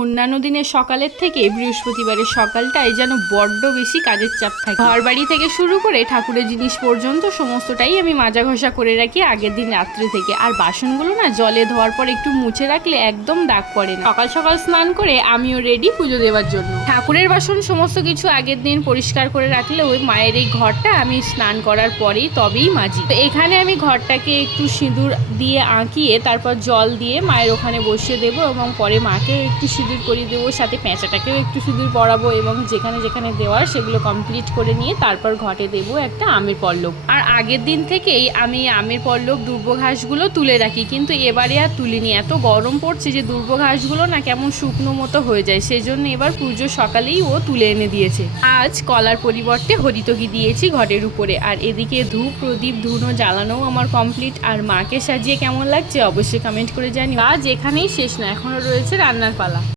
অন্যান্য দিনের সকালের থেকে বৃহস্পতিবারের সকালটায় যেন বড্ড বেশি কাজের চাপ থাকে। ঘর বাড়ি থেকে শুরু করে ঠাকুরের জিনিস পর্যন্ত সমস্তটাই আমি মাজা ঘষা করে রাখি আগের দিন রাত্রে থেকে। আর বাসনগুলো না জলে ধোয়ার পর একটু মুছে রাখলে একদম দাগ পড়ে না। সকাল সকাল স্নান করে আমিও রেডি পুজো দেওয়ার জন্য। ঠাকুরের বাসন সমস্ত কিছু আগের দিন পরিষ্কার করে রাখলে ওই মায়ের এই ঘরটা আমি স্নান করার পরেই তবেই মাজি। তো এখানে আমি ঘরটাকে একটু সিঁদুর দিয়ে আঁকিয়ে তারপর জল দিয়ে মায়ের ওখানে বসিয়ে দেবো এবং পরে মাকেও একটু সিঁদুর করিয়ে দেবো, সাথে পেঁচাটাকেও একটু সিঁদুর পরাবো এবং যেখানে যেখানে দেওয়ার সেগুলো কমপ্লিট করে নিয়ে তারপর ঘটে দেবো একটা আমের পল্লব। আর আগের দিন থেকেই আমি আমের পল্লব দুর্ব ঘাসগুলো তুলে রাখি, কিন্তু এবারে আর তুলিনি। এত গরম পড়ছে যে দুর্ব ঘাসগুলো না কেমন শুকনো মতো হয়ে যায়, সেই জন্য এবার পুজো সকালেই ও তুলে এনে দিয়েছে। আজ কলার পরিবর্তে হরিতকি দিয়েছি ঘটের উপরে। আর এদিকে ধূপ প্রদীপ ধুনো জ্বালানোও আমার কমপ্লিট। আর মাকে সাজিয়ে কেমন লাগছে অবশ্যই কমেন্ট করে জানি। কাজ এখানেই শেষ না, এখনো রয়েছে রান্নার পালা।